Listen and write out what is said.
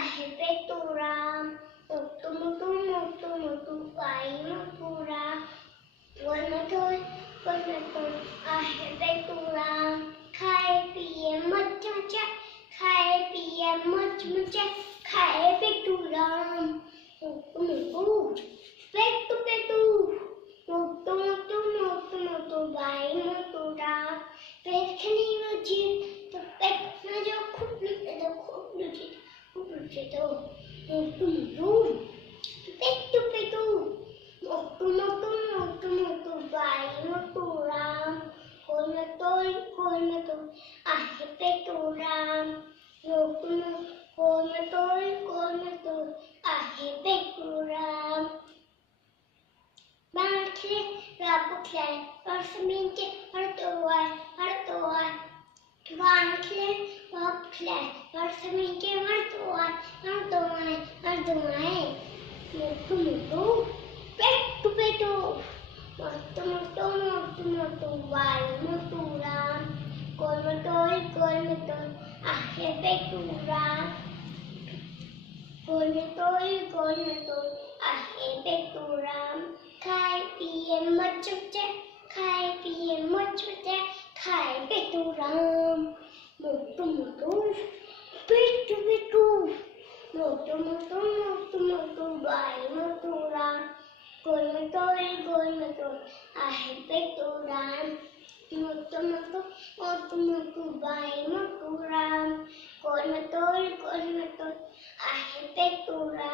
आहे पेटुरा, मोठू मोठू मोठू मोठू गाई मथुरा, वनथोर वनथोर आहे पेटुरा, खाए पिए मच मचा, खाए पिए मच मचा, खाए पेटुरा, मोठू मोठू पेटू पेटू, मोठू मोठू मोठू मोठू गाई मथुरा, पेटखनी माझी तो पेट माझ्या खूप लुचितो मोठू मोठू पेटू पेटू, मोठू मोठू मोठू मोठू गाई मथुरा, कोण मतोय आहे पेटुरा, मोठू कोण मतोय आहे पेटुरा, बाळखले राबुखले परसमिंचे हरतोय बाळखले राबुखले परसमिंचे हरतोय मोठू मोठू पेटू पेटू, मोठू मोठू मोठू मोठू गाई मथुरा, कोण मतोय आहे पेटुरा, कोण मतोय आहे पेटुरा, खाए पिए मच मचा, खाए पिए मच मचा, खाए पेटुरा, मोठू मोठू पेटू पेटू, मोठू मोठू मोठू मोठू गाई मथुरा, कोण मतोय आहे पेटुरा, मोठू मोठू मोठू मोठू गाई मथुरा, कोण मतोय आहे पेटुरा.